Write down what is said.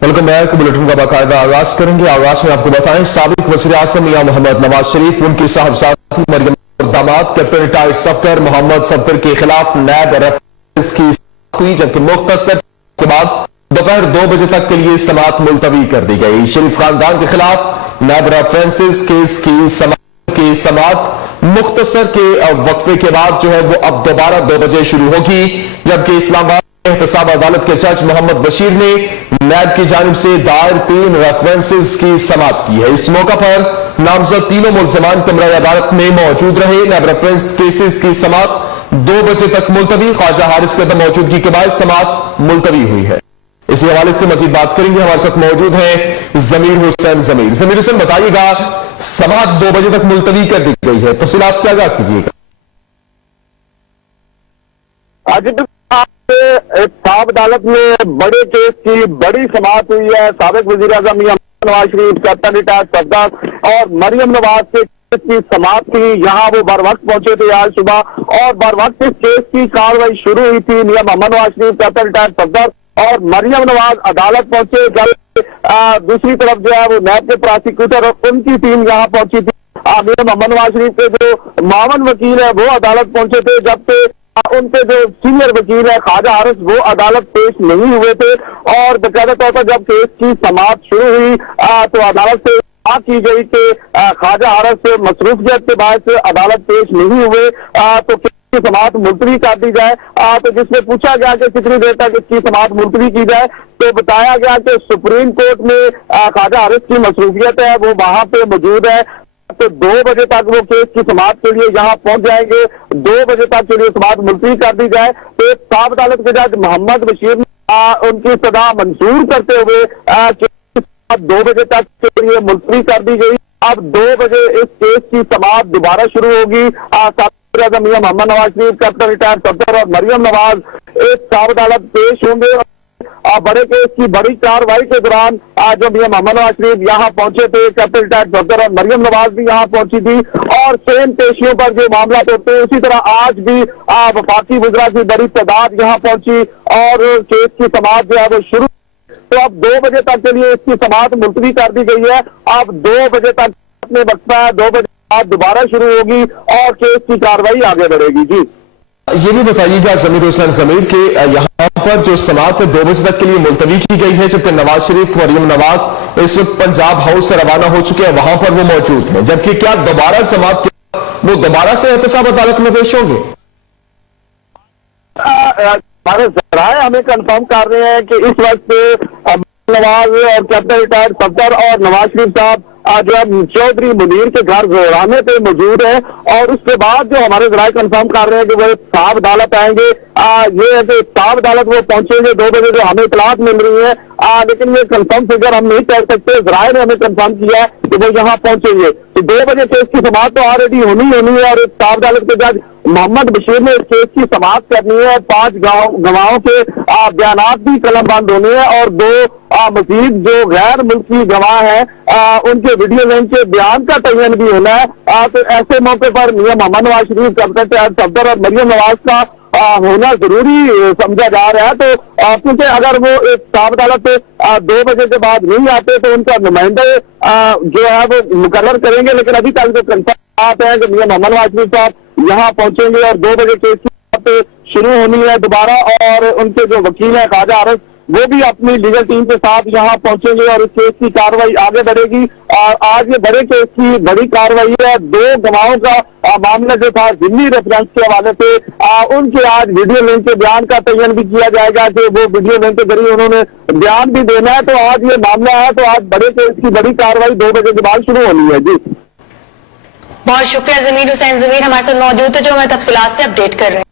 Welcome back. Bulletin का बाकायदा आगाज करेंगे। आगाज में आपको बताएं, साबिक वज़ीर आज़म मियां मोहम्मद नवाज शरीफ, उनकी साहबजादी मरियम और दामाद कैप्टन रिटायर्ड सफदर मोहम्मद सफदर के खिलाफ नायब रेफरेंस की हुई, जबकि मुख्तसर के बाद दोपहर 2 बजे तक के लिए समाअत मुलतवी कर दी गई। शरीफ खानदान के खिलाफ नायब रेफरेंस केस की समाअत मुख्तसर के वक्फे के बाद जो है वो अब दोबारा 2 बजे शुरू होगी, जबकि इस्लामाबाद एहतसाब अदालत के जज मोहम्मद बशीर ने नैब की जानिब से दायर 3 रेफरेंसेस की समाअत की है। इस मौका पर नामजद तीनों मुल्ज़िमान कमरा अदालत में मौजूद रहे। नैब रेफरेंस केसेस की समाअत 2 बजे तक मुलतवी, ख्वाजा हारिस के मौजूदगी के बाद समाअत मुलतवी हुई है। इसी हवाले से मजीद बात करेंगे। हमारे साथ मौजूद हैं जमीर हुसैन, बताइएगा, समाअत 2 बजे तक मुलतवी कर दी गई है, तफसीलात से आगाह कीजिएगा। साहब अदालत में बड़े केस की बड़ी समाअत हुई है। साबिक वज़ीर आज़म मियां नवाज शरीफ, कैप्टन रिटायर्ड सफदर और मरियम नवाज के केस की समाअत थी। यहाँ वो बर वक्त पहुंचे थे आज सुबह, और बर वक्त इस केस की कार्रवाई शुरू हुई थी। मियां मोहम्मद नवाज शरीफ, कैप्टन रिटायर्ड सफदर और मरियम नवाज अदालत पहुंचे। दूसरी तरफ जो है वो नैब के प्रोसिक्यूटर और उनकी टीम यहाँ पहुंची थी। मियां मोहम्मद नवाज शरीफ के जो मावन वकील है वो अदालत पहुंचे थे, जबकि उनके जो सीनियर वकील है ख्वाजा हारिस वो अदालत पेश नहीं हुए थे। और बकायदा तौर पर जब केस की समाअत शुरू हुई तो अदालत से बात की गई कि ख्वाजा हारिस मसरूफियत के बायस अदालत पेश नहीं हुए तो केस की समाअत मुलतवी कर दी जाए। तो जिसमें पूछा गया कि कितनी देर तक इसकी समाअत मुलतवी की जाए, तो बताया गया कि सुप्रीम कोर्ट में ख्वाजा हारिस की मसरूफियत है, वो वहां पे मौजूद है, तो 2 बजे तक वो केस की समाअत के लिए यहाँ पहुंच जाएंगे। 2 बजे तक के लिए समाअत मुलतवी कर दी जाए। तो साहब अदालत के जज मोहम्मद बशीर ने उनकी सदा मंजूर करते हुए 2 बजे तक के लिए मुलतवी कर दी गई। अब 2 बजे इस केस की समाअत दोबारा शुरू होगी। साबिक मियां मोहम्मद नवाज शरीफ, कैप्टन रिटायर्ड सफदर और मरियम नवाज एक साहब अदालत पेश होंगे। बड़े केस की बड़ी कार्रवाई के दौरान जो मियां मोहम्मद नवाज शरीफ यहाँ पहुंचे थे, कैप्टन रिटायर्ड सफदर और मरियम नवाज भी यहाँ पहुंची थी, और सेम पेशियों पर जो मामला होते हैं उसी तरह आज भी वफाकी वज़रा की बड़ी तादाद यहाँ पहुंची और केस की समाअत जो है वो शुरू। तो अब 2 बजे तक के लिए इसकी समाअत मुलतवी कर दी गई है। अब 2 बजे तक में वक्फा है, 2 बजे बाद दोबारा शुरू होगी और केस की कार्रवाई आगे बढ़ेगी। जी ये भी बताइएगा जमीर हुसैन के यहाँ पर जो समाअत 2 बजे तक के लिए मुलतवी की गई है, जबकि नवाज शरीफ, मरियम नवाज इस वक्त पंजाब हाउस से रवाना हो चुके हैं, वहां पर वो मौजूद हैं, जबकि क्या दोबारा समाअत वो दोबारा से एहतसाब अदालत में पेश होंगे? हमारे ज़राए हमें कंफर्म कर रहे हैं कि इस वक्त नवाज और कैप्टन रिटायर्ड सफदर और नवाज शरीफ साहब जो है चौधरी मुनीर के घर जोराने पे मौजूद है, और उसके बाद जो हमारे ज़राए कंफर्म कर रहे हैं कि वो साहब अदालत आएंगे। ये है कि साहब अदालत वो पहुंचेंगे 2 बजे, जो हमें इतलात मिल रही है, लेकिन ये कंफर्म फिगर हम नहीं कह सकते। ज़राए ने हमें कंफर्म किया है कि वो यहाँ पहुंचेंगे। तो 2 बजे केस की समाअत तो ऑलरेडी होनी है, और साहब अदालत के जज मोहम्मद बशीर ने इस केस की समाअत करनी है। 5 गवाहों के बयानात भी कलमबंद होने हैं, और 2 मजीद जो गैर मुल्की गवाह हैं उनके वीडियो लिंक के बयान का तयन भी होना है। तो ऐसे मौके पर मियां मोहम्मद नवाज शरीफ, कैप्टन रिटायर्ड सफदर और मरियम नवाज का होना जरूरी समझा जा रहा है। तो क्योंकि अगर वो एक साहब अदालत 2 बजे के बाद नहीं आते तो उनका नुमाइंदे जो है वो मुकर्रर करेंगे, लेकिन अभी तक जो कंफर्म बात है कि मियां मोहम्मद नवाज शरीफ साहब यहाँ पहुंचेंगे और 2 बजे केस की बात शुरू होनी है दोबारा, और उनके जो वकील है ख्वाजा हारिस वो भी अपनी लीगल टीम के साथ यहाँ पहुंचेंगे और इस केस की कार्रवाई आगे बढ़ेगी। और आज ये बड़े केस की बड़ी कार्रवाई है। 2 गवाहों का मामला जो था जिमनी रेफरेंस के हवाले से, उनके आज वीडियो लिंक के बयान का तयन भी किया जाएगा कि वो वीडियो लिंक के जरिए उन्होंने बयान भी देना है। तो आज ये मामला है, तो आज बड़े केस की बड़ी कार्रवाई 2 बजे के बाद शुरू होनी है। जी बहुत शुक्रिया जमीर हुसैन हमारे साथ मौजूद है, जो हमें तफसीलात से अपडेट कर रहे हैं।